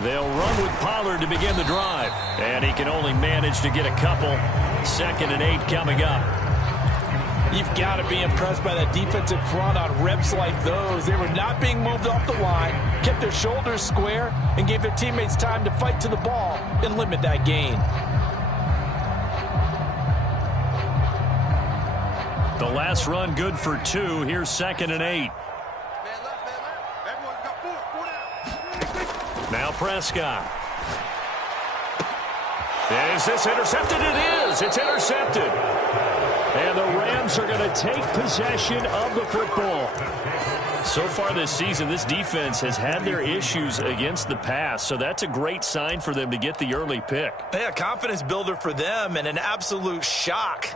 They'll run with Pollard to begin the drive. And he can only manage to get a couple. 2nd and 8 coming up. You've got to be impressed by that defensive front on reps like those. They were not being moved off the line, kept their shoulders square, and gave their teammates time to fight to the ball and limit that gain. The last run good for 2. Here's 2nd and 8. Now Prescott. Is this intercepted? It is. It's intercepted. And the Rams are going to take possession of the football. So far this season, this defense has had their issues against the pass, so that's a great sign for them to get the early pick. Yeah, confidence builder for them and an absolute shock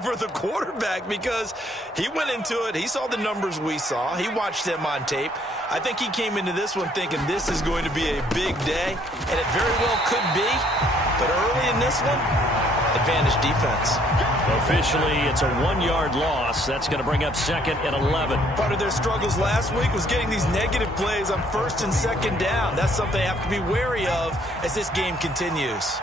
for the quarterback because he went into it. He saw the numbers we saw. He watched them on tape. I think he came into this one thinking this is going to be a big day, and it very well could be. But early in this one, advantage defense. Officially, it's a 1-yard loss. That's going to bring up 2nd and 11. Part of their struggles last week was getting these negative plays on 1st and 2nd down. That's something they have to be wary of as this game continues.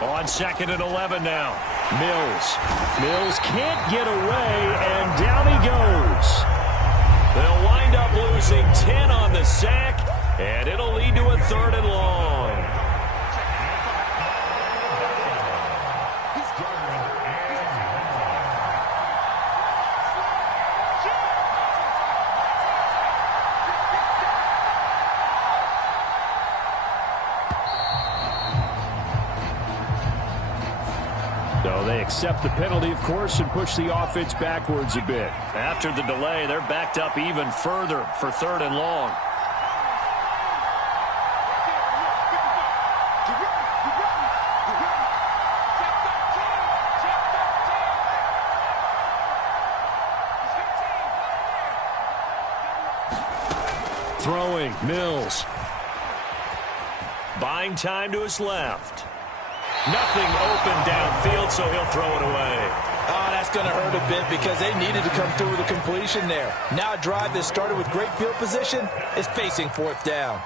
On 2nd and 11 now. Mills can't get away, and down he goes. They'll wind up losing 10 on the sack, and it'll lead to a 3rd and long. So they accept the penalty, of course, and push the offense backwards a bit. After the delay, they're backed up even further for 3rd and long. Throwing, Mills. Buying time to his left. Nothing open downfield, so he'll throw it away. Oh, that's going to hurt a bit because they needed to come through with a completion there. Now a drive that started with great field position is facing 4th down.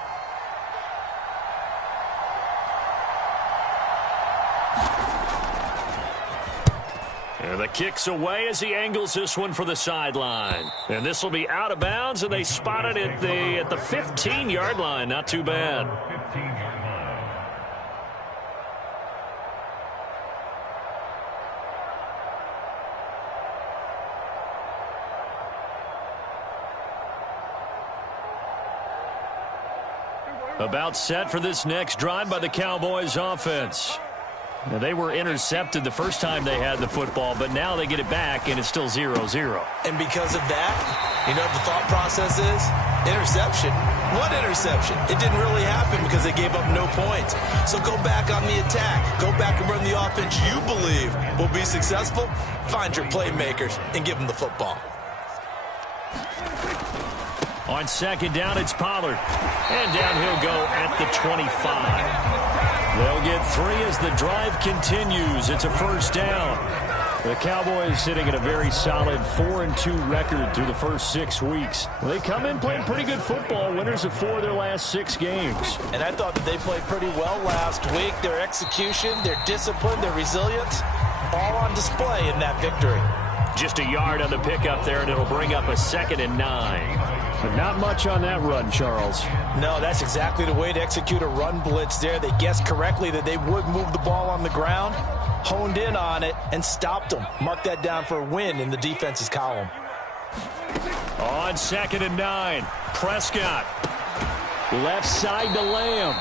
And the kick's away as he angles this one for the sideline. And this will be out of bounds, and they spot it at the 15-yard line. Not too bad. About set for this next drive by the Cowboys offense. Now, they were intercepted the first time they had the football, but now they get it back, and it's still 0-0. And because of that, you know what the thought process is? Interception. What interception? It didn't really happen because they gave up no points. So go back on the attack. Go back and run the offense you believe will be successful. Find your playmakers and give them the football. On 2nd down, it's Pollard. And down he'll go at the 25. They'll get 3 as the drive continues. It's a 1st down. The Cowboys sitting at a very solid 4-2 record through the first 6 weeks. They come in playing pretty good football, winners of 4 of their last 6 games. And I thought that they played pretty well last week. Their execution, their discipline, their resilience, all on display in that victory. Just a yard on the pickup there, and it'll bring up a 2nd and 9. But not much on that run, Charles. No, that's exactly the way to execute a run blitz there. They guessed correctly that they would move the ball on the ground, honed in on it, and stopped them. Mark that down for a win in the defense's column. On 2nd and 9, Prescott. Left side to Lamb.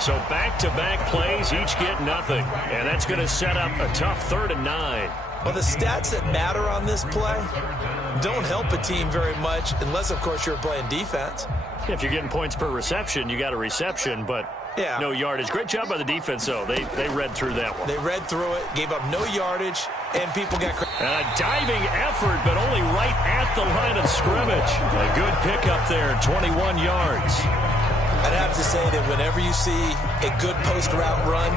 So back-to-back plays, each get nothing. And that's going to set up a tough 3rd and 9. Well, the stats that matter on this play don't help a team very much unless, of course, you're playing defense. If you're getting points per reception, you got a reception, but no yardage. Great job by the defense, though. They read through that one. They read through it, gave up no yardage, and people got credit. A diving effort, but only right at the line of scrimmage. A good pickup there, 21 yards. I'd have to say they that whenever you see a good post route run,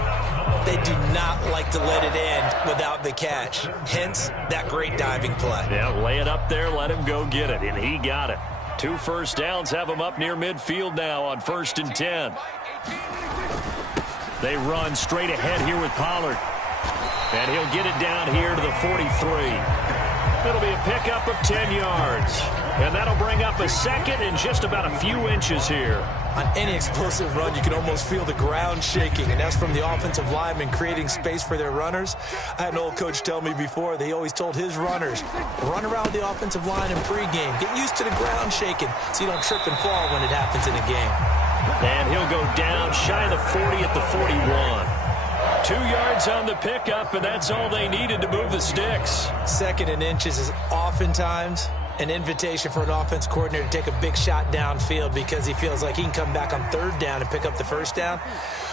they do not like to let it end without the catch. Hence, that great diving play. Yeah, lay it up there, let him go get it, and he got it. 2 first downs have him up near midfield now on 1st and 10. They run straight ahead here with Pollard. And he'll get it down here to the 43. It'll be a pickup of 10 yards. And that'll bring up a second and just about a few inches here. On any explosive run, you can almost feel the ground shaking, and that's from the offensive linemen creating space for their runners. I had an old coach tell me before, they always told his runners, run around the offensive line in pregame. Get used to the ground shaking so you don't trip and fall when it happens in a game. And he'll go down shy of the 40 at the 41. 2 yards on the pickup, and that's all they needed to move the sticks. 2nd and inches is oftentimes an invitation for an offense coordinator to take a big shot downfield because he feels like he can come back on 3rd down and pick up the 1st down.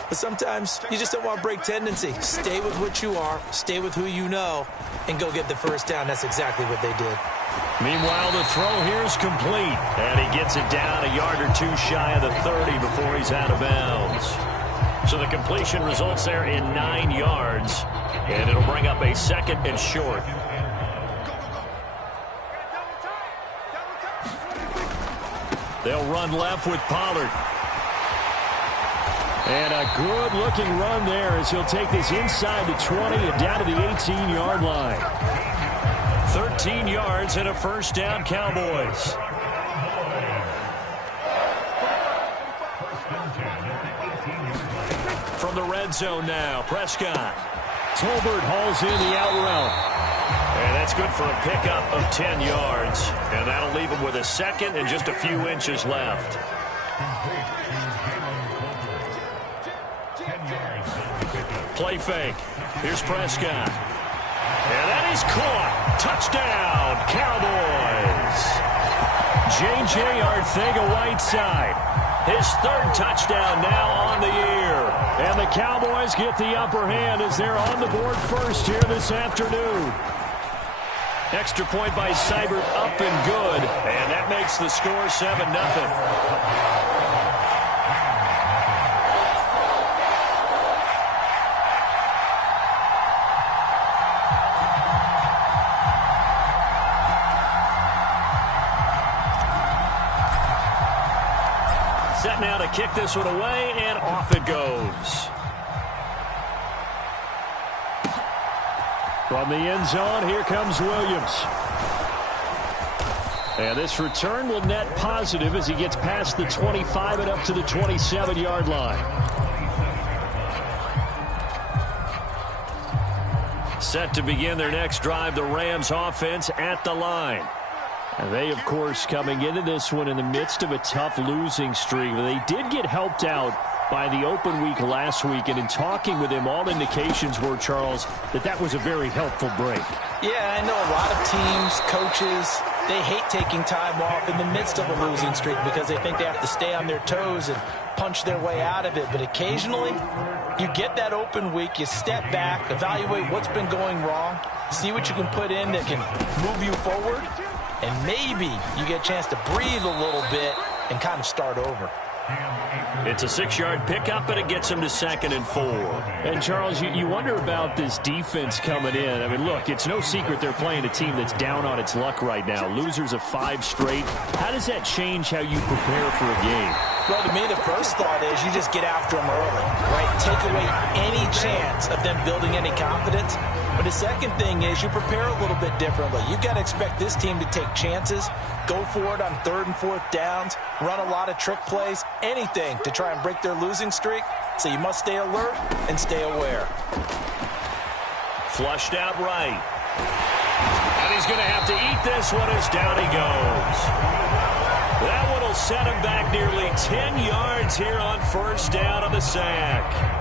But sometimes you just don't want to break tendency. Stay with what you are, stay with who you know, and go get the 1st down. That's exactly what they did. Meanwhile, the throw here is complete. And he gets it down a yard or 2 shy of the 30 before he's out of bounds. So the completion results there in 9 yards. And it'll bring up a 2nd and short. They'll run left with Pollard. And a good-looking run there as he'll take this inside the 20 and down to the 18-yard line. 13 yards and a 1st down, Cowboys. From the red zone now, Prescott. Tolbert hauls in the out route. And that's good for a pickup of 10 yards. And that'll leave him with a 2nd and just a few inches left. Play fake. Here's Prescott. And that is caught. Touchdown, Cowboys. J.J. Arcega-Whiteside. His 3rd touchdown now on the year. And the Cowboys get the upper hand as they're on the board first here this afternoon. Extra point by Seibert up and good. And that makes the score 7-0. Set now to kick this one away, and off it goes. From the end zone, here comes Williams. And this return will net positive as he gets past the 25 and up to the 27-yard line. Set to begin their next drive, the Rams offense at the line. And they, of course, coming into this one in the midst of a tough losing streak. They did get helped out by the open week last week, and in talking with him, all indications were, Charles, that was a very helpful break. Yeah, I know a lot of teams, coaches, they hate taking time off in the midst of a losing streak because they think they have to stay on their toes and punch their way out of it. But occasionally, you get that open week, you step back, evaluate what's been going wrong, see what you can put in that can move you forward, and maybe you get a chance to breathe a little bit and kind of start over. It's a 6-yard pickup, and it gets him to 2nd and 4. And, Charles, you wonder about this defense coming in. I mean, look, it's no secret they're playing a team that's down on its luck right now. Losers of 5 straight. How does that change how you prepare for a game? Well, to me, the first thought is you just get after them early, right? Take away any chance of them building any confidence. But the second thing is you prepare a little bit differently. You've got to expect this team to take chances, go for it on 3rd and 4th downs, run a lot of trick plays, anything to try and break their losing streak. So you must stay alert and stay aware. Flushed out right. And he's going to have to eat this one as down he goes. That one will set him back nearly 10 yards here on 1st down on the sack.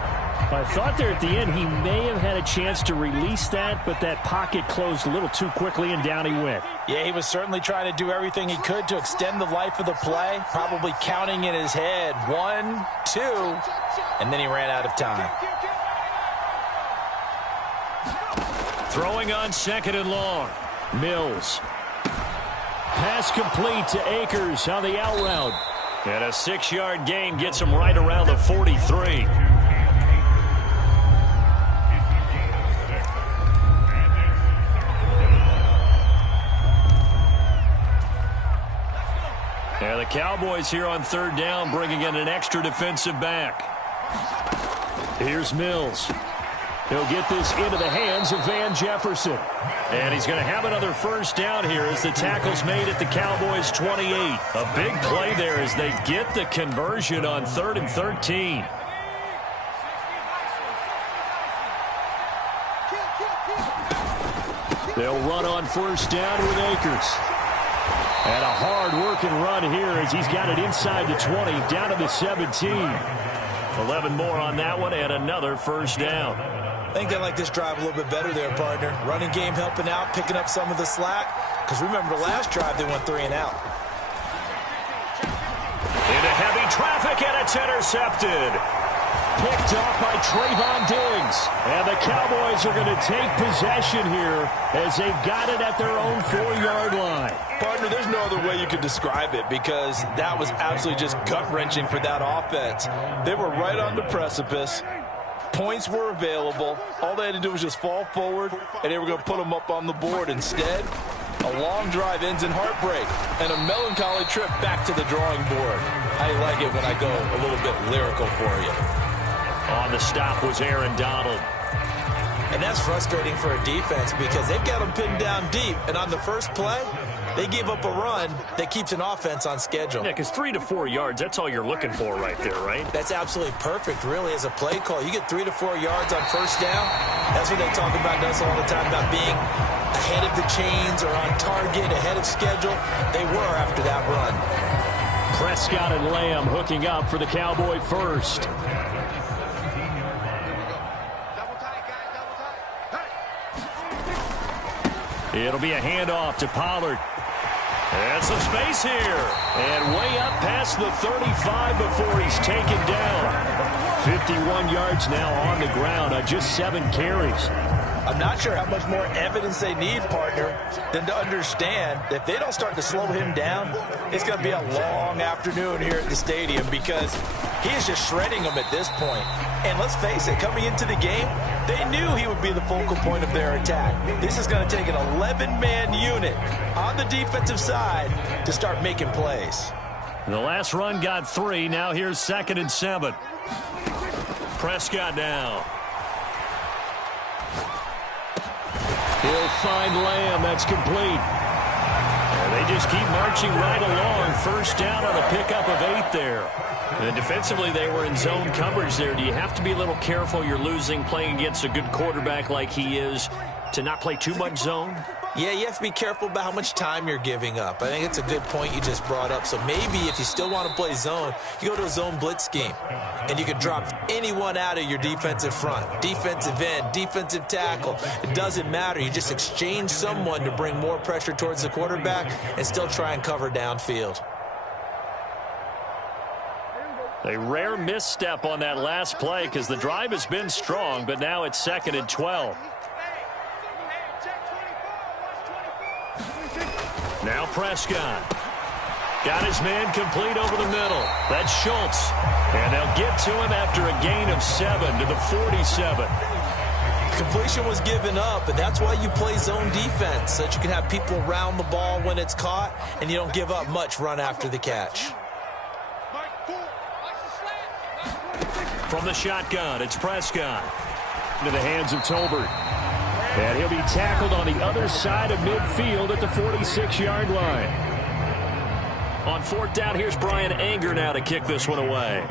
I thought there at the end he may have had a chance to release that, but that pocket closed a little too quickly, and down he went. Yeah, he was certainly trying to do everything he could to extend the life of the play, probably counting in his head 1, 2, and then he ran out of time. Throwing on 2nd and long. Mills. Pass complete to Akers on the out route. And a 6-yard gain gets him right around the 43. And the Cowboys here on 3rd down, bringing in an extra defensive back. Here's Mills. He'll get this into the hands of Van Jefferson. And he's going to have another 1st down here as the tackle's made at the Cowboys' 28. A big play there as they get the conversion on 3rd and 13. They'll run on 1st down with Akers. And a hard-working run here as he's got it inside the 20, down to the 17. 11 more on that one and another 1st down. I think they like this drive a little bit better there, partner. Running game helping out, picking up some of the slack. Because remember, last drive they went 3 and out. Into heavy traffic, and it's intercepted. Picked off by Trayvon Diggs. And the Cowboys are going to take possession here as they've got it at their own 4-yard line. Partner, there's no other way you could describe it because that was absolutely just gut-wrenching for that offense. They were right on the precipice. Points were available. All they had to do was just fall forward, and they were going to put them up on the board. Instead, a long drive ends in heartbreak and a melancholy trip back to the drawing board. I like it when I go a little bit lyrical for you. On the stop was Aaron Donald. And that's frustrating for a defense because they've got them pinned down deep, and on the first play, they give up a run that keeps an offense on schedule. Yeah, because 3 to 4 yards, that's all you're looking for right there, right? That's absolutely perfect, really, as a play call. You get 3 to 4 yards on 1st down. That's what they talk about us all the time, about being ahead of the chains or on target, ahead of schedule. They were after that run. Prescott and Lamb hooking up for the Cowboy 1st. It'll be a handoff to Pollard. And some space here. And way up past the 35 before he's taken down. 51 yards now on the ground on just 7 carries. I'm not sure how much more evidence they need, partner, than to understand that if they don't start to slow him down, it's going to be a long afternoon here at the stadium because he is just shredding them at this point. And let's face it, coming into the game, they knew he would be the focal point of their attack. This is going to take an 11-man unit on the defensive side to start making plays. The last run got 3. Now here's 2nd and 7. Prescott now. He'll find Lamb. That's complete. And they just keep marching right along. 1st down on a pickup of 8 there. And defensively, they were in zone coverage there. Do you have to be a little careful? You're losing playing against a good quarterback like he is to not play too much zone? Yeah, you have to be careful about how much time you're giving up. I think it's a good point you just brought up. So maybe if you still want to play zone, you go to a zone blitz scheme. And you can drop anyone out of your defensive front. Defensive end, defensive tackle. It doesn't matter. You just exchange someone to bring more pressure towards the quarterback and still try and cover downfield. A rare misstep on that last play because the drive has been strong, but now it's 2nd and 12. Now Prescott. Got his man complete over the middle. That's Schultz. And they'll get to him after a gain of 7 to the 47. Completion was given up, and that's why you play zone defense, so that you can have people around the ball when it's caught, and you don't give up much run after the catch. From the shotgun, it's Prescott. Into the hands of Tolbert. And he'll be tackled on the other side of midfield at the 46-yard line. On 4th down, here's Brian Anger now to kick this one away.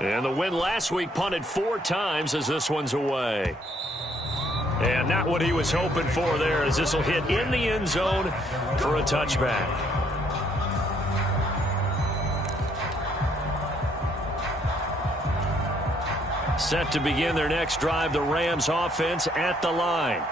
And the win last week punted 4 times as this one's away. And not what he was hoping for there as this will hit in the end zone for a touchback. Set to begin their next drive, the Rams offense at the line.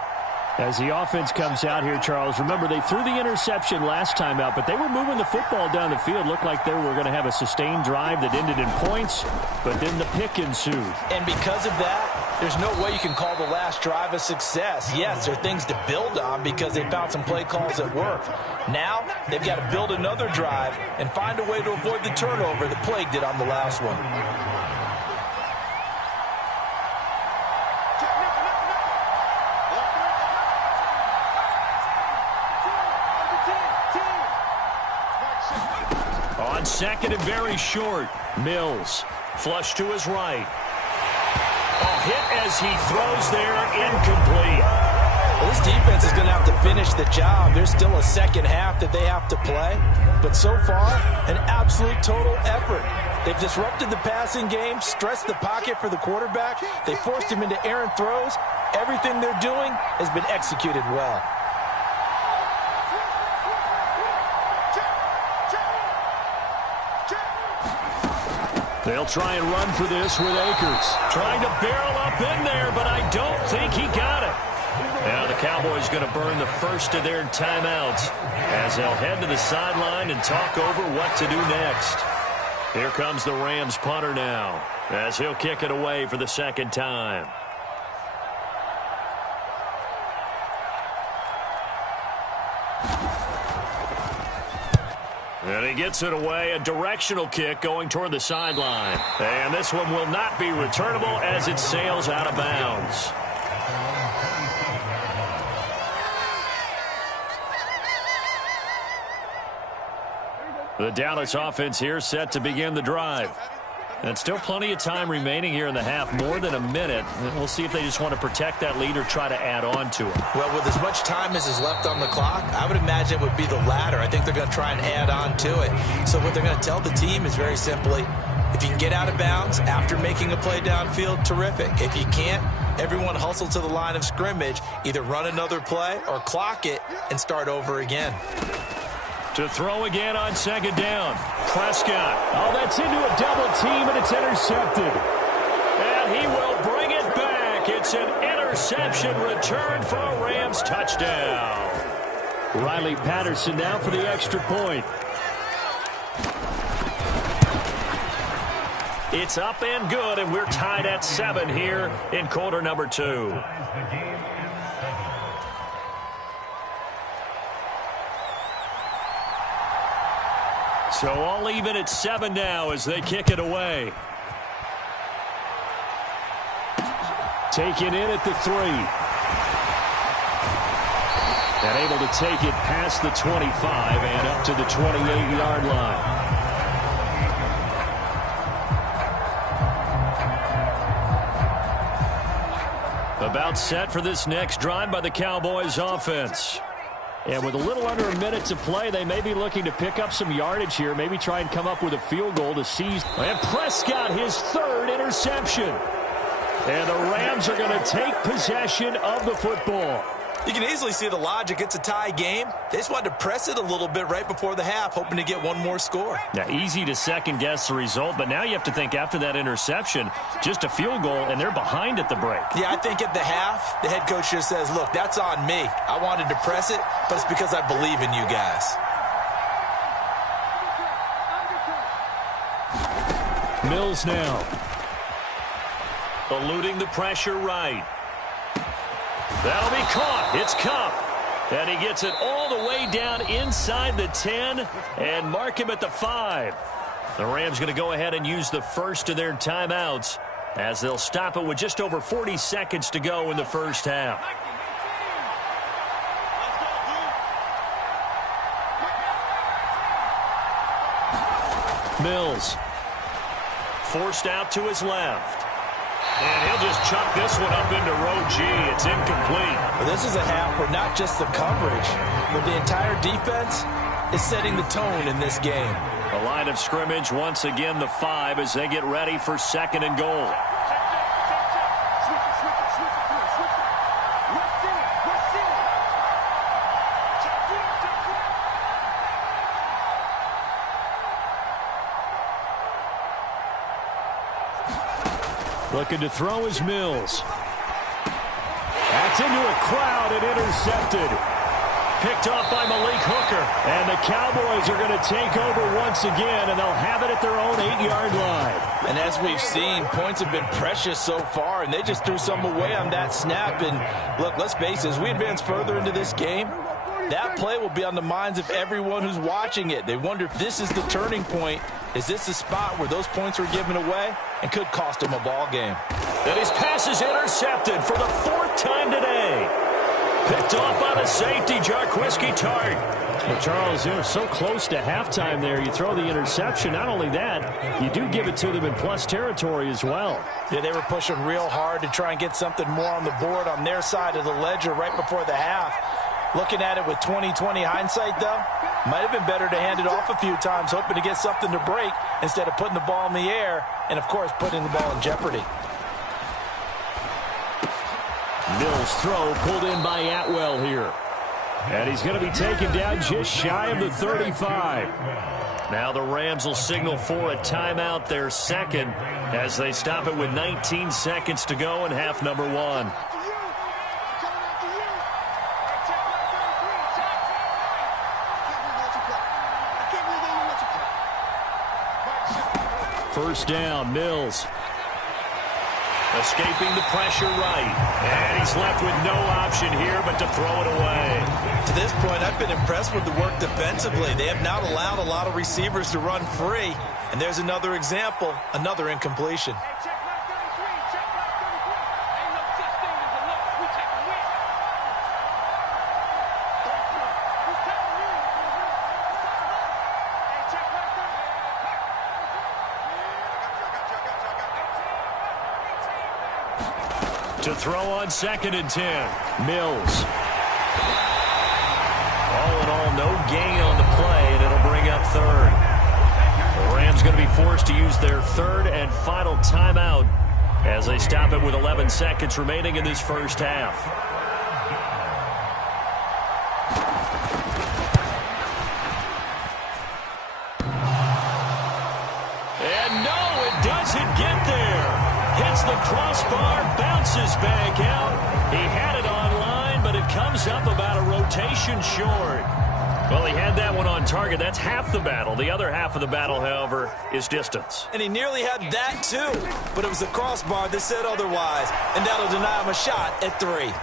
As the offense comes out here, Charles, remember they threw the interception last time out, but they were moving the football down the field. Looked like they were going to have a sustained drive that ended in points, but then the pick ensued. And because of that, There's no way you can call the last drive a success. Yes, there are things to build on because they found some play calls that work. Now, they've got to build another drive and find a way to avoid the turnover that plagued it on the last one. On second and very short, Mills flush to his right. Hit as he throws there, incomplete. Well, this defense is going to have to finish the job. There's still a second half that they have to play. But so far, an absolute total effort. They've disrupted the passing game, stressed the pocket for the quarterback. They forced him into errant throws. Everything they're doing has been executed well. They'll try and run for this with Akers. Trying to barrel up in there, but I don't think he got it. Now the Cowboys going to burn the first of their timeouts as they'll head to the sideline and talk over what to do next. Here comes the Rams punter now as he'll kick it away for the second time. And he gets it away, a directional kick going toward the sideline. And this one will not be returnable as it sails out of bounds. The Dallas offense here set to begin the drive. And still plenty of time remaining here in the half, more than a minute. And we'll see if they just want to protect that lead or try to add on to it. Well, with as much time as is left on the clock, I would imagine it would be the latter. I think they're going to try and add on to it. So what they're going to tell the team is very simply, if you can get out of bounds after making a play downfield, terrific. If you can't, everyone hustle to the line of scrimmage, either run another play or clock it and start over again. To throw again on second down. Prescott. Oh, that's into a double team, and it's intercepted. And he will bring it back. It's an interception return for a Rams touchdown. Riley Patterson now for the extra point. It's up and good, and we're tied at 7 here in quarter number 2. So all even at 7 now as they kick it away. Taken in at the 3. And able to take it past the 25 and up to the 28-yard line. About set for this next drive by the Cowboys offense. And with a little under a minute to play, they may be looking to pick up some yardage here, maybe try and come up with a field goal to seize. And Prescott, his 3rd interception. And the Rams are going to take possession of the football. You can easily see the logic. It's a tie game. They just wanted to press it a little bit right before the half, hoping to get one more score. Now, easy to second-guess the result, but now you have to think after that interception, just a field goal, and they're behind at the break. Yeah, I think at the half, the head coach just says, look, that's on me. I wanted to press it, but it's because I believe in you guys. Mills now. Eluding the pressure right. That'll be caught. It's Cup. And he gets it all the way down inside the 10 and mark him at the 5. The Rams going to go ahead and use the first of their timeouts as they'll stop it with just over 40 seconds to go in the first half. Mills forced out to his left. And he'll just chuck this one up into row G. It's incomplete. Well, this is a half where not just the coverage, but the entire defense is setting the tone in this game. The line of scrimmage, once again, the 5 as they get ready for 2nd and goal. Looking to throw is Mills. That's into a crowd and intercepted. picked off by Malik Hooker. And the Cowboys are going to take over once again, and they'll have it at their own 8-yard line. And as we've seen, points have been precious so far, and they just threw some away on that snap. And look, let's face it, as we advance further into this game, that play will be on the minds of everyone who's watching it. They wonder if this is the turning point. Is this the spot where those points are given away and could cost them a ball game? And his pass is intercepted for the 4th time today. Picked off by the safety, Jarquiski Tart. Well, Charles, you're so close to halftime there. You throw the interception. Not only that, you do give it to them in plus territory as well. Yeah, they were pushing real hard to try and get something more on the board on their side of the ledger right before the half. Looking at it with 20/20 hindsight, though, might have been better to hand it off a few times, hoping to get something to break instead of putting the ball in the air and, of course, putting the ball in jeopardy. Mills' throw pulled in by Atwell here. And he's going to be taken down just shy of the 35. Now the Rams will signal for a timeout, their second, as they stop it with 19 seconds to go in half number 1. First down, Mills. Escaping the pressure right. And he's left with no option here but to throw it away. To this point, I've been impressed with the work defensively. They have not allowed a lot of receivers to run free. And there's another example, another incompletion. To throw on 2nd and 10. Mills. All in all, no gain on the play, and it'll bring up 3rd. The Rams going to be forced to use their 3rd and final timeout as they stop it with 11 seconds remaining in this first half. And no, it doesn't get there. Hits the crossbar, bounces back out. He had it online, but it comes up about a rotation short. Well, he had that one on target. That's half the battle. The other half of the battle, however, is distance. And he nearly had that, too. But it was the crossbar that said otherwise. And that'll deny him a shot at 3.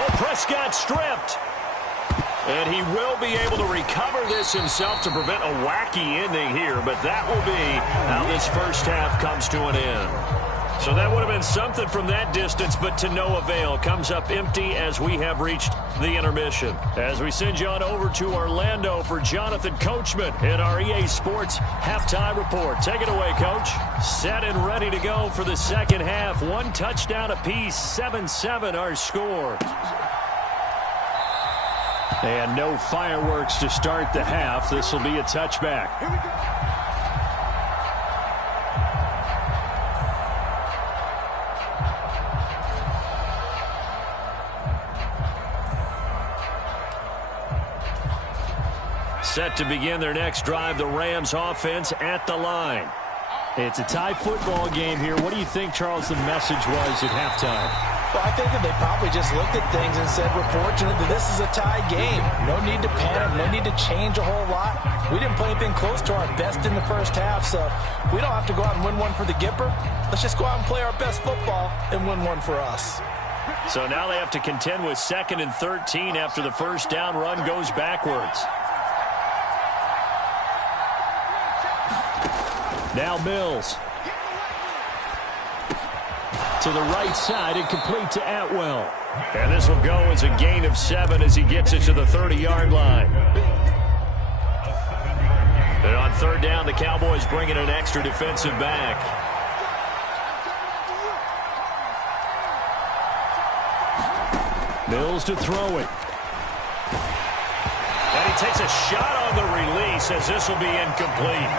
Oh, Prescott stripped. And he will be able to recover this himself to prevent a wacky ending here. But that will be how this first half comes to an end. So that would have been something from that distance, but to no avail. Comes up empty as we have reached the intermission. As we send you on over to Orlando for Jonathan Coachman in our EA Sports Halftime Report. Take it away, Coach. Set and ready to go for the second half. 1 touchdown apiece, 7-7 our score. And no fireworks to start the half. This will be a touchback. Set to begin their next drive, the Rams offense at the line. It's a tie football game here. What do you think, Charles, the message was at halftime? Well, I think that they probably just looked at things and said, we're fortunate that this is a tie game. No need to panic, no need to change a whole lot. We didn't play anything close to our best in the first half, so we don't have to go out and win one for the Gipper. Let's just go out and play our best football and win one for us. So now they have to contend with 2nd and 13 after the first down run goes backwards. Now Mills. To the right side and complete to Atwell. And this will go as a gain of 7 as he gets it to the 30-yard line. And on 3rd down, the Cowboys bring in an extra defensive back. Mills to throw it. And he takes a shot on the release as this will be incomplete.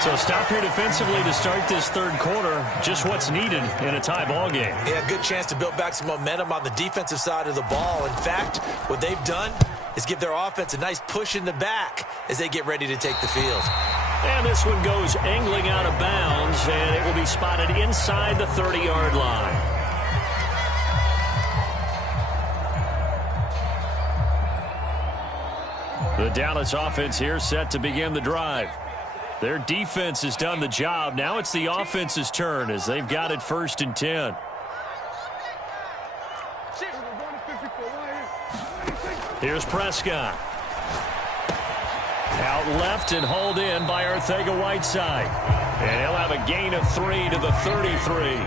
So stop here defensively to start this 3rd quarter. Just what's needed in a tie ball game. Yeah, good chance to build back some momentum on the defensive side of the ball. In fact, what they've done is give their offense a nice push in the back as they get ready to take the field. And this one goes angling out of bounds, and it will be spotted inside the 30-yard line. The Dallas offense here set to begin the drive. Their defense has done the job. Now it's the offense's turn as they've got it 1st and 10. Here's Prescott. Out left and hauled in by Arcega-Whiteside. And he'll have a gain of 3 to the 33.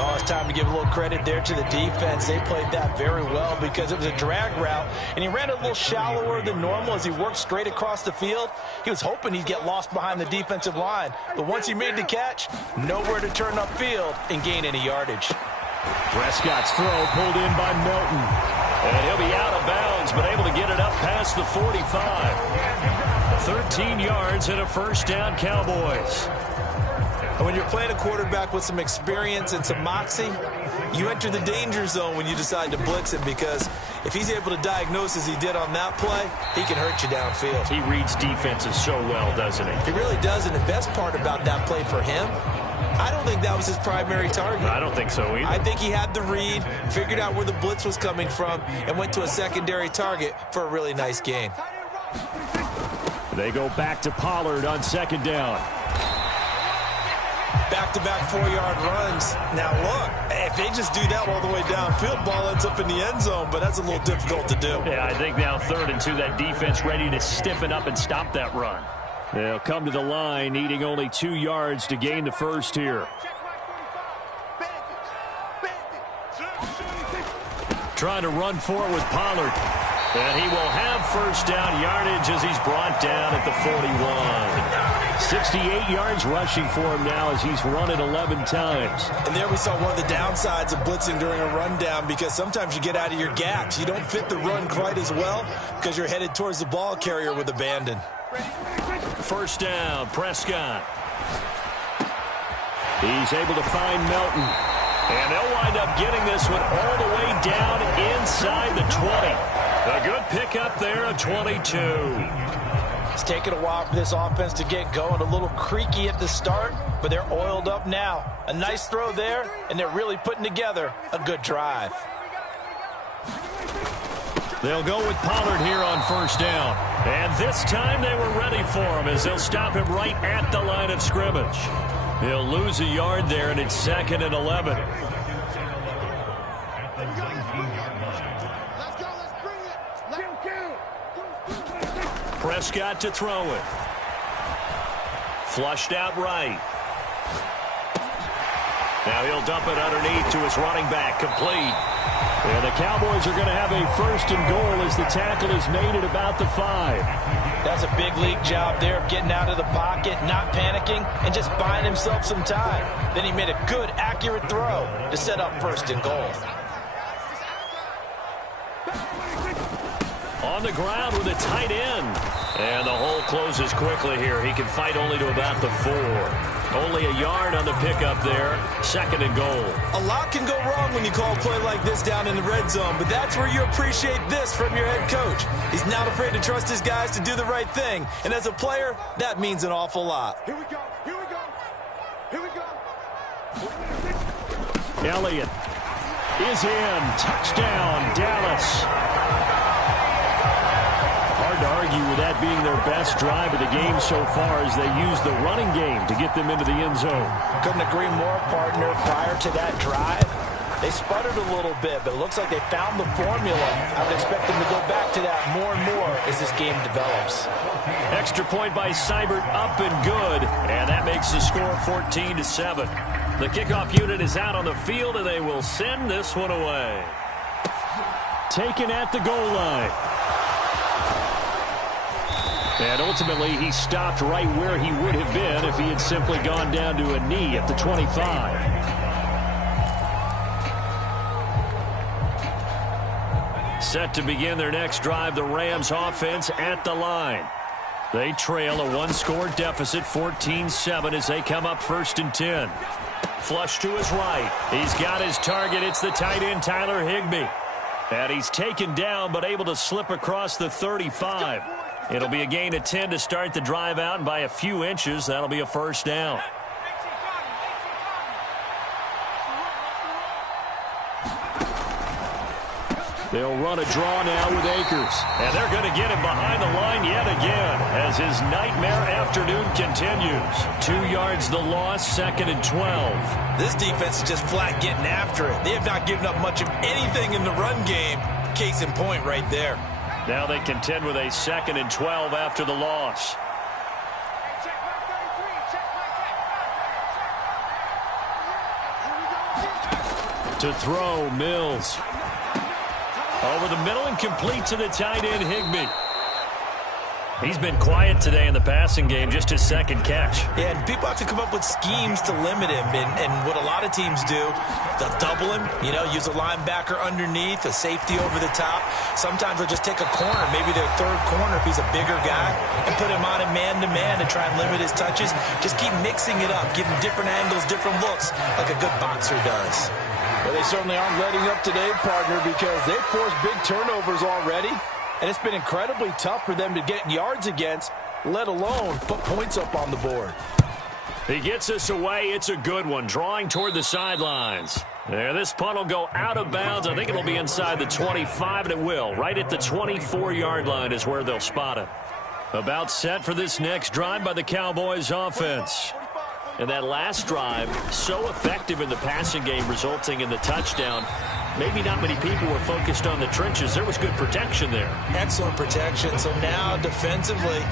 Oh, it's time to give a little credit there to the defense. They played that very well because it was a drag route, and he ran a little shallower than normal as he worked straight across the field. He was hoping he'd get lost behind the defensive line, but once he made the catch, nowhere to turn upfield and gain any yardage. Prescott's throw pulled in by Melton. And he'll be out of bounds, but able to get it up past the 45. 13 yards and a 1st down, Cowboys. And when you're playing a quarterback with some experience and some moxie, you enter the danger zone when you decide to blitz him, because if he's able to diagnose as he did on that play, he can hurt you downfield. He reads defenses so well, doesn't he? He really does, and the best part about that play for him, I don't think that was his primary target. I don't think so either. I think he had the read, figured out where the blitz was coming from, and went to a secondary target for a really nice gain. They go back to Pollard on 2nd down. Back-to-back 4-yard runs. Now look, if they just do that all the way downfield, ball ends up in the end zone, but that's a little difficult to do. Yeah, I think now 3rd and 2, that defense ready to stiffen up and stop that run. They'll come to the line, needing only 2 yards to gain the 1st here. Trying to run for it with Pollard. And he will have 1st down yardage as he's brought down at the 41. 68 yards rushing for him now as he's run it 11 times. And there we saw one of the downsides of blitzing during a rundown, because sometimes you get out of your gaps. You don't fit the run quite as well because you're headed towards the ball carrier with abandon. 1st down, Prescott. He's able to find Melton. And they'll wind up getting this one all the way down inside the 20. A good pickup there of 22. It's taken a while for this offense to get going. A little creaky at the start, but they're oiled up now. A nice throw there, and they're really putting together a good drive. They'll go with Pollard here on 1st down. And this time they were ready for him as they'll stop him right at the line of scrimmage. He'll lose a yard there, and it's 2nd and 11. Prescott to throw it. Flushed out right. Now he'll dump it underneath to his running back, complete. And the Cowboys are going to have a 1st and goal as the tackle is made at about the 5. That's a big league job there of getting out of the pocket, not panicking, and just buying himself some time. Then he made a good, accurate throw to set up 1st and goal. On the ground with a tight end. And the hole closes quickly here. He can fight only to about the 4. Only a yard on the pickup there. 2nd and goal. A lot can go wrong when you call a play like this down in the red zone, but that's where you appreciate this from your head coach. He's not afraid to trust his guys to do the right thing, and as a player, that means an awful lot. Here we go. Here we go. Here we go. Elliott is in. Touchdown, Dallas. Hard to argue with that being their best drive of the game so far as they use the running game to get them into the end zone. Couldn't agree more, partner. Prior to that drive, they sputtered a little bit, but it looks like they found the formula. I would expect them to go back to that more and more as this game develops. Extra point by Seibert, up and good, and that makes the score 14-7. The kickoff unit is out on the field, and they will send this one away. Taken at the goal line. And ultimately, he stopped right where he would have been if he had simply gone down to a knee at the 25. Set to begin their next drive, the Rams offense at the line. They trail a one-score deficit, 14-7, as they come up 1st and 10. Flush to his right. He's got his target. It's the tight end, Tyler Higbee. And he's taken down, but able to slip across the 35. It'll be a gain of 10 to start the drive out, and by a few inches, that'll be a 1st down. They'll run a draw now with Akers. And they're going to get him behind the line yet again as his nightmare afternoon continues. 2 yards the loss, 2nd and 12. This defense is just flat getting after it. They have not given up much of anything in the run game. Case in point right there. Now they contend with a 2nd and 12 after the loss. To throw, Mills. Over the middle and complete to the tight end, Higbee. He's been quiet today in the passing game, just his 2nd catch. Yeah, and people have to come up with schemes to limit him. And what a lot of teams do, they'll double him, use a linebacker underneath, a safety over the top. Sometimes they'll just take a corner, maybe their 3rd corner if he's a bigger guy, and put him on a man-to-man to try and limit his touches. Just keep mixing it up, give him different angles, different looks, like a good boxer does. Well, they certainly aren't letting up today, partner, because they've forced big turnovers already. And it's been incredibly tough for them to get yards against, let alone put points up on the board. He gets us away. It's a good one. Drawing toward the sidelines. There, this punt will go out of bounds. I think it'll be inside the 25, and it will. Right at the 24-yard line is where they'll spot it. About set for this next drive by the Cowboys offense. And that last drive, so effective in the passing game, resulting in the touchdown. Maybe not many people were focused on the trenches. There was good protection there. Excellent protection. So now defensively,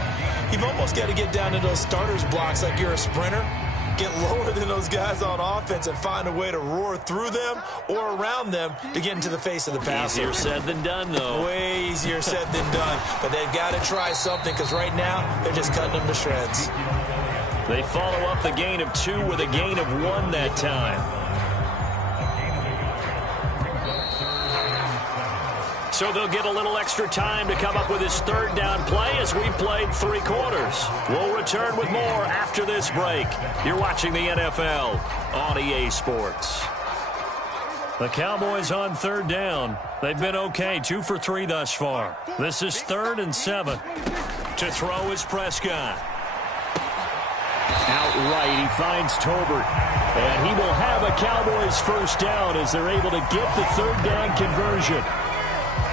you've almost got to get down to those starters blocks like you're a sprinter. Get lower than those guys on offense and find a way to roar through them or around them to get into the face of the passer. Easier said than done, though. Way easier said than done. But they've got to try something because right now they're just cutting them to shreds. They follow up the gain of 2 with a gain of 1 that time. So they'll get a little extra time to come up with his 3rd down play as we played 3 quarters. We'll return with more after this break. You're watching the NFL on EA Sports. The Cowboys on 3rd down. They've been okay, 2 for 3 thus far. This is 3rd and 7. To throw is Prescott. Outright, he finds Tolbert. And he will have a Cowboys 1st down as they're able to get the 3rd down conversion.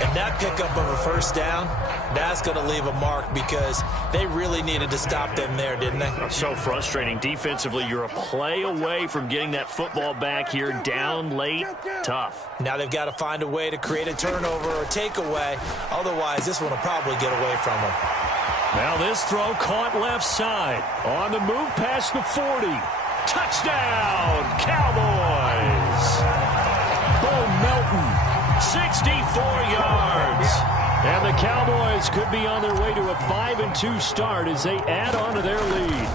And that pickup of a 1st down, that's going to leave a mark because they really needed to stop them there, didn't they? So frustrating. Defensively, you're a play away from getting that football back here down late. Tough. Now they've got to find a way to create a turnover or takeaway. Otherwise, this one will probably get away from them. Now this throw caught left side. On the move past the 40. Touchdown, Cowboys. Bo Melton. 64 yards. And the Cowboys could be on their way to a 5-2 start as they add on to their lead.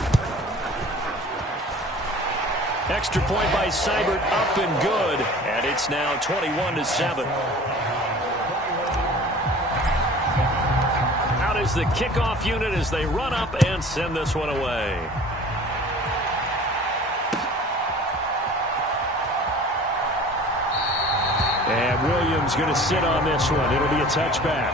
Extra point by Seibert, up and good. And it's now 21-7. Out is the kickoff unit as they run up and send this one away. And Williams going to sit on this one. It'll be a touchback.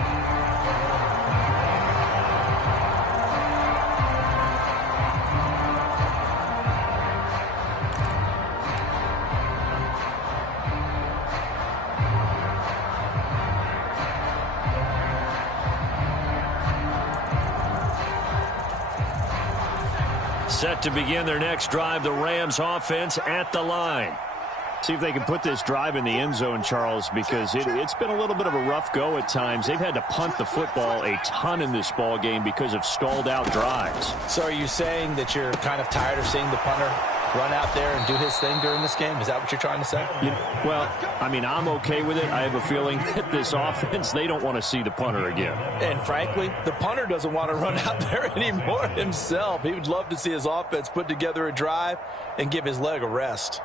Set to begin their next drive, the Rams offense at the line. See if they can put this drive in the end zone, Charles, because it's been a little bit of a rough go at times. They've had to punt the football a ton in this ball game because of stalled out drives. So are you saying that you're kind of tired of seeing the punter run out there and do his thing during this game? Is that what you're trying to say? Well, I mean, I'm okay with it. I have a feeling that this offense, they don't want to see the punter again. And frankly, the punter doesn't want to run out there anymore himself. He would love to see his offense put together a drive and give his leg a rest.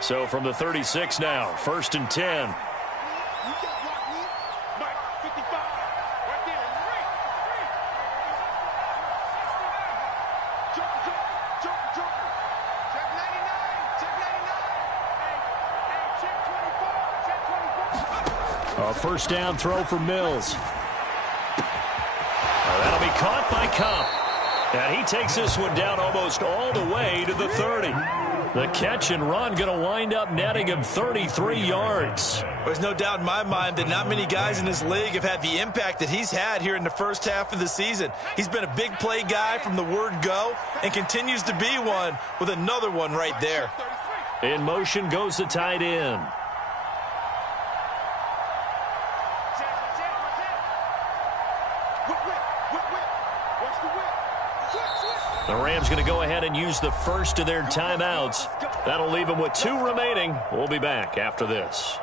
So from the 36 now, 1st and 10. A 1st down throw for Mills. That'll be caught by Cup. And he takes this one down almost all the way to the 30. The catch and run going to wind up netting him 33 yards. There's no doubt in my mind that not many guys in this league have had the impact that he's had here in the first half of the season. He's been a big play guy from the word go and continues to be one with another one right there. In motion goes the tight end. The Rams going to go ahead and use the first of their timeouts. That'll leave them with 2 remaining. We'll be back after this.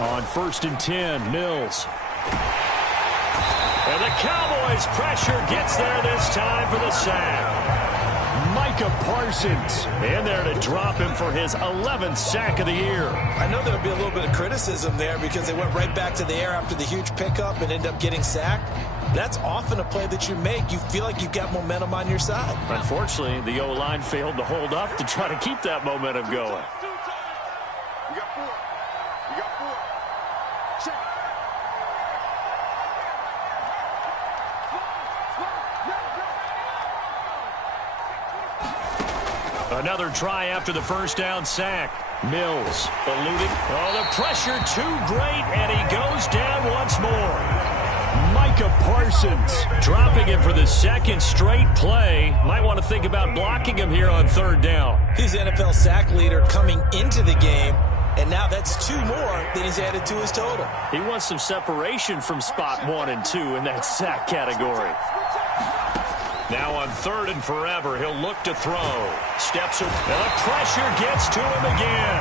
On 1st and 10, Mills. And the Cowboys' pressure gets there this time for the sack. Micah Parsons in there to drop him for his 11th sack of the year. I know there'll be a little bit of criticism there because they went right back to the air after the huge pickup and ended up getting sacked. That's often a play that you make. You feel like you've got momentum on your side. Unfortunately, the O-line failed to hold up to try to keep that momentum going. Another try after the first down sack. Mills eluding. Oh, the pressure too great, and he goes down once more. Micah Parsons dropping him for the second straight play. Might want to think about blocking him here on 3rd down. He's the NFL sack leader coming into the game, and now that's 2 more that he's added to his total. He wants some separation from spot 1 and 2 in that sack category. Now on 3rd and forever, he'll look to throw. Steps up, and the pressure gets to him again.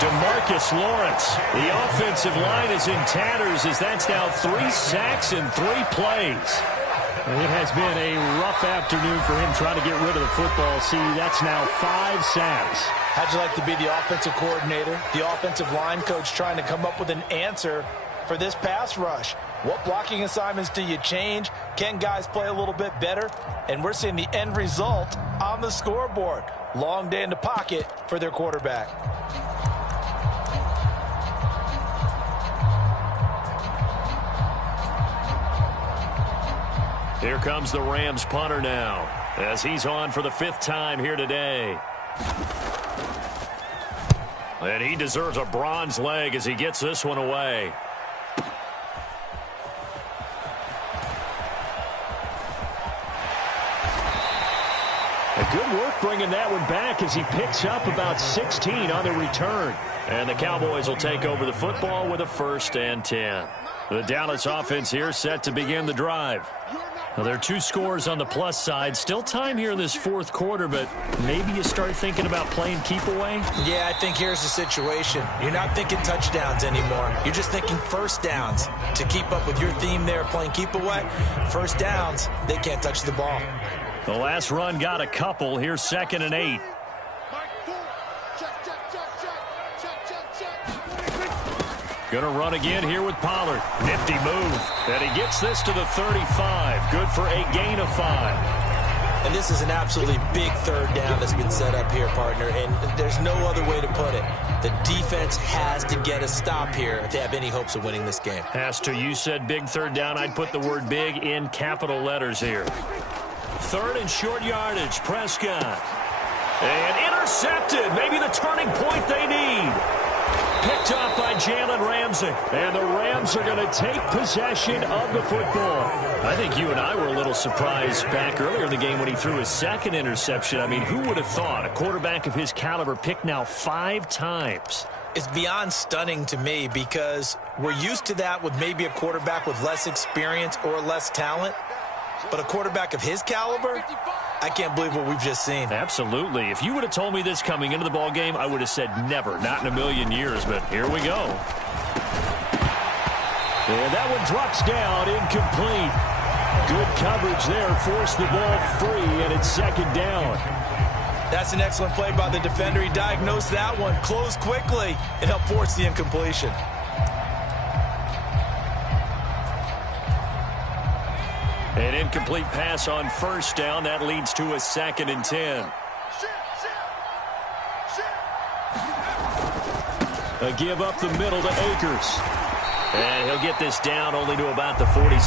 DeMarcus Lawrence. The offensive line is in tatters as that's now 3 sacks in 3 plays. It has been a rough afternoon for him trying to get rid of the football. See, that's now 5 sacks. How'd you like to be the offensive coordinator, the offensive line coach trying to come up with an answer for this pass rush? What blocking assignments do you change? Can guys play a little bit better? And we're seeing the end result on the scoreboard. Long day in the pocket for their quarterback. Here comes the Rams punter now as he's on for the 5th time here today. And he deserves a bronze leg as he gets this one away. Good work bringing that one back as he picks up about 16 on the return. And the Cowboys will take over the football with a 1st and 10. The Dallas offense here set to begin the drive. Now, there are 2 scores on the plus side. Still time here in this 4th quarter, but maybe you start thinking about playing keep away? Yeah, I think here's the situation. You're not thinking touchdowns anymore. You're just thinking 1st downs. To keep up with your theme there, playing keep away, 1st downs, they can't touch the ball. The last run got a couple. Here's 2nd and 8. Gonna run again here with Pollard. Nifty move. And he gets this to the 35. Good for a gain of 5. And this is an absolutely big 3rd down that's been set up here, partner. And there's no other way to put it. The defense has to get a stop here if they have any hopes of winning this game. Has to. You said big 3rd down. I'd put the word big in capital letters here. 3rd and short yardage. Prescott. And intercepted. Maybe the turning point they need. Picked up by Jalen Ramsey. And the Rams are going to take possession of the football. I think you and I were a little surprised back earlier in the game when he threw his 2nd interception. I mean, who would have thought a quarterback of his caliber picked now 5 times? It's beyond stunning to me because we're used to that with maybe a quarterback with less experience or less talent. But a quarterback of his caliber, I can't believe what we've just seen. Absolutely. If you would have told me this coming into the ball game, I would have said never, not in a million years. But here we go. And that one drops down, incomplete. Good coverage there, forced the ball free, and it's 2nd down. That's an excellent play by the defender. He diagnosed that one, closed quickly, and helped force the incompletion. An incomplete pass on first down. That leads to a 2nd and 10. A give up the middle to Akers. And he'll get this down only to about the 46.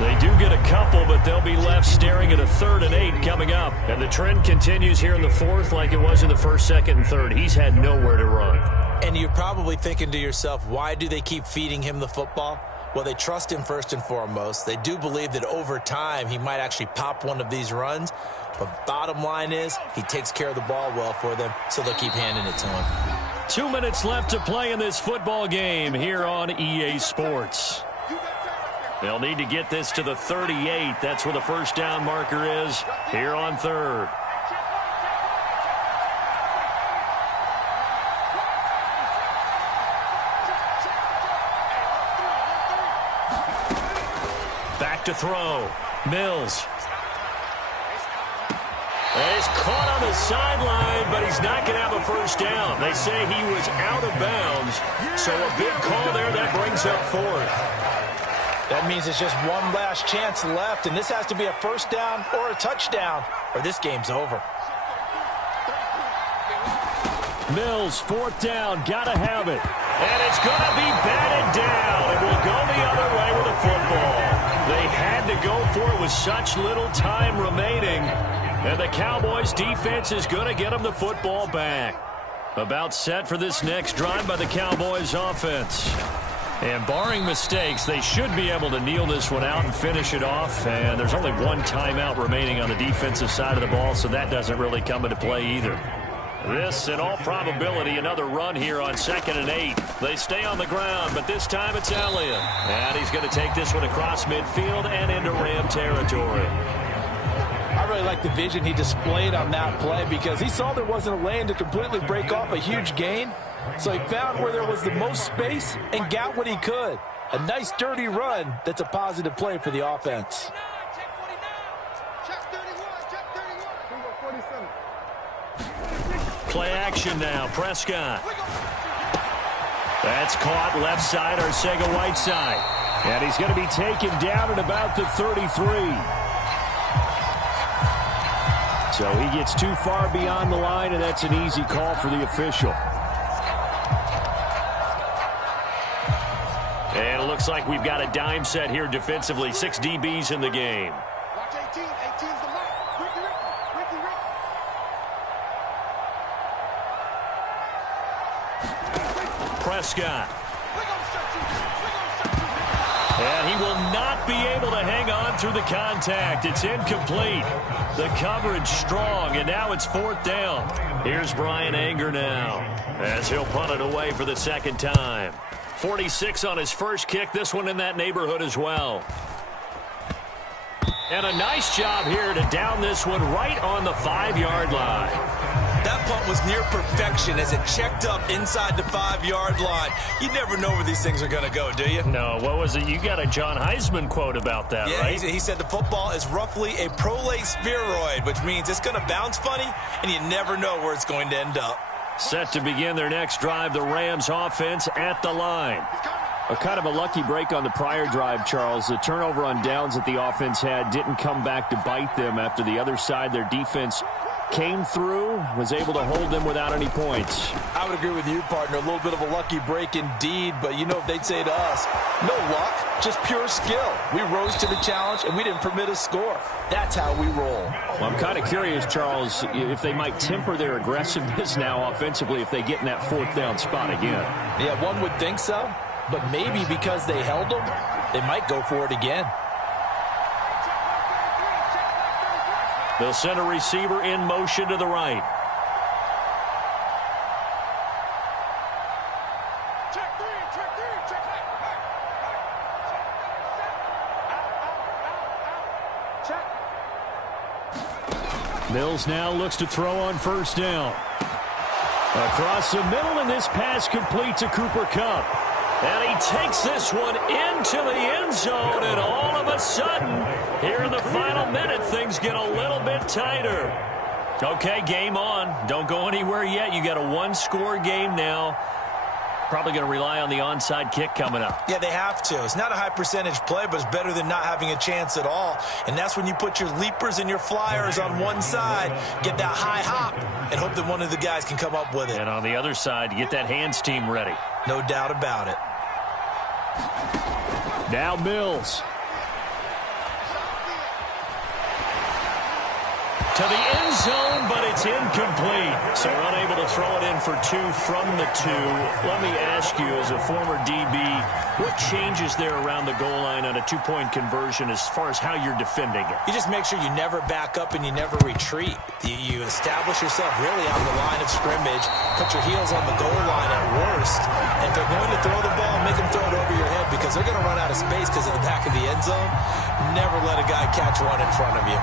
They do get a couple, but they'll be left staring at a 3rd and 8 coming up. And the trend continues here in the 4th like it was in the 1st, 2nd, and 3rd. He's had nowhere to run. And you're probably thinking to yourself, why do they keep feeding him the football? Well, they trust him first and foremost. They do believe that over time he might actually pop one of these runs. But bottom line is he takes care of the ball well for them, so they'll keep handing it to him. 2 minutes left to play in this football game here on EA Sports. They'll need to get this to the 38. That's where the first down marker is here on 3rd. Back to throw. Mills. He's caught on the sideline, but he's not going to have a first down. They say he was out of bounds, so a big call there that brings up 4th. That means it's just one last chance left, and this has to be a first down or a touchdown, or this game's over. Mills, 4th down, got to have it. And it's going to be batted down, and will go the other way with the football. They had to go for it with such little time remaining. And the Cowboys defense is going to get them the football back. About set for this next drive by the Cowboys offense. And barring mistakes, they should be able to kneel this one out and finish it off. And there's only one timeout remaining on the defensive side of the ball, so that doesn't really come into play either. This, in all probability, another run here on 2nd and 8. They stay on the ground, but this time it's Elliott. And he's going to take this one across midfield and into Ram territory. I really like the vision he displayed on that play because he saw there wasn't a lane to completely break off a huge gain. So he found where there was the most space and got what he could. A nice, dirty run that's a positive play for the offense. Play action now. Prescott. That's caught left side, Arcega-Whiteside. And he's going to be taken down at about the 33. So he gets too far beyond the line, and that's an easy call for the official. And it looks like we've got a dime set here defensively. 6 DBs in the game. Watch 18. 18's the lock. Ricky. Prescott. And he will not be able to hang on through the contact. It's incomplete. The coverage strong, and now it's 4th down. Here's Brian Anger now as he'll punt it away for the 2nd time. 46 on his first kick. This one in that neighborhood as well. And a nice job here to down this one right on the 5-yard line. That punt was near perfection as it checked up inside the 5-yard line. You never know where these things are going to go, do you? No, what was it? You got a John Heisman quote about that, yeah, right? He said the football is roughly a prolate spheroid, which means it's going to bounce funny, and you never know where it's going to end up. Set to begin their next drive, the Rams offense at the line. A kind of a lucky break on the prior drive, Charles. The turnover on downs that the offense had didn't come back to bite them after the other side. Their defense came through, was able to hold them without any points. I would agree with you, partner. A little bit of a lucky break indeed, but you know what they'd say to us? No luck, just pure skill. We rose to the challenge, and we didn't permit a score. That's how we roll. Well, I'm kind of curious, Charles, if they might temper their aggressiveness now offensively if they get in that 4th down spot again. Yeah, one would think so, but maybe because they held them, they might go for it again. They'll send a receiver in motion to the right. Mills now looks to throw on first down. Across the middle, and this pass complete to Cooper Kupp. And he takes this one into the end zone, and all of a sudden, here in the final minute, things get a little bit tighter. Okay, game on. Don't go anywhere yet. You got a 1-score game now. probably going to rely on the onside kick coming up. Yeah, they have to. It's not a high percentage play, but it's better than not having a chance at all. And that's when you put your leapers and your flyers on one side, get that high hop, and hope that one of the guys can come up with it. And on the other side, you get that hands team ready. No doubt about it. Now Mills. To the end zone, but it's incomplete. So unable to throw it in for 2 from the 2. Let me ask you, as a former DB, what changes there around the goal line on a 2-point conversion as far as how you're defending it? You just make sure you never back up and you never retreat. You establish yourself really on the line of scrimmage, put your heels on the goal line at worst. And if they're going to throw the ball, make them throw it over your head because they're going to run out of space because of the back of the end zone. Never let a guy catch one in front of you.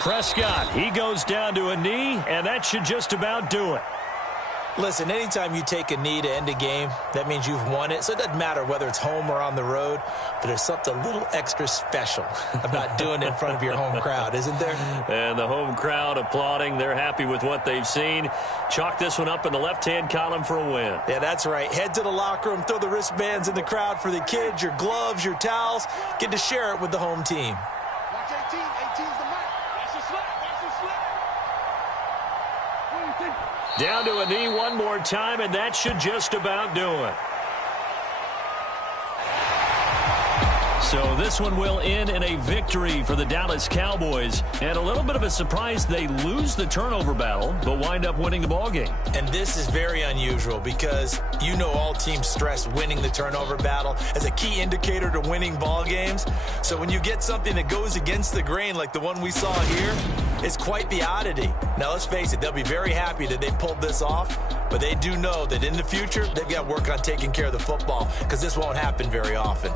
Prescott, he goes down to a knee, and that should just about do it. Listen, anytime you take a knee to end a game, that means you've won it. So it doesn't matter whether it's home or on the road, but there's something a little extra special about doing it in front of your home crowd, isn't there? And the home crowd applauding. They're happy with what they've seen. Chalk this one up in the left-hand column for a win. Yeah, that's right. Head to the locker room, throw the wristbands in the crowd for the kids, your gloves, your towels. Get to share it with the home team. Watch 18. 18's the mark. That's a slap. That's a slap. Down to a knee one more time, and that should just about do it. So this one will end in a victory for the Dallas Cowboys. And a little bit of a surprise, they lose the turnover battle, but wind up winning the ballgame. And this is very unusual because you know all teams stress winning the turnover battle as a key indicator to winning ball games. So when you get something that goes against the grain like the one we saw here, it's quite the oddity. Now, let's face it, they'll be very happy that they pulled this off, but they do know that in the future, they've got to work on taking care of the football because this won't happen very often.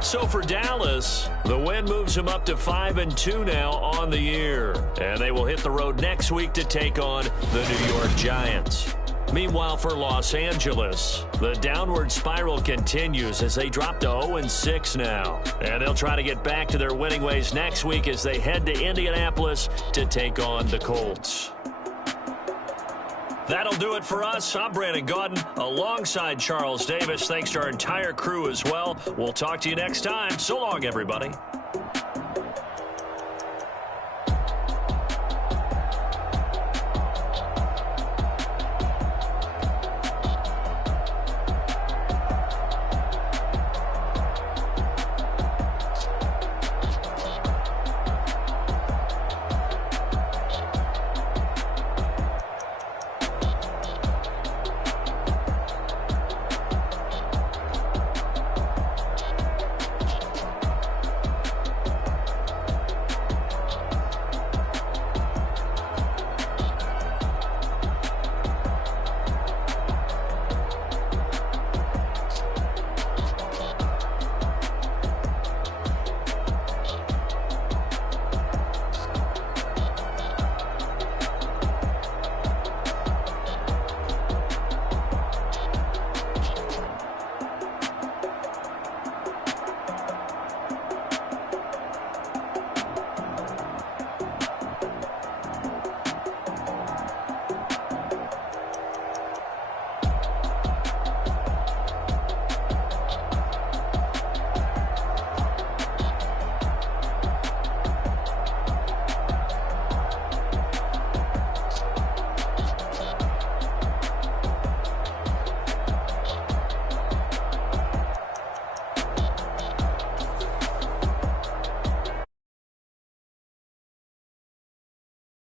So for Dallas, the win moves them up to 5-2 now on the year. And they will hit the road next week to take on the New York Giants. Meanwhile, for Los Angeles, the downward spiral continues as they drop to 0-6 now. And they'll try to get back to their winning ways next week as they head to Indianapolis to take on the Colts. That'll do it for us. I'm Brandon Gaudin alongside Charles Davis. Thanks to our entire crew as well. We'll talk to you next time. So long, everybody.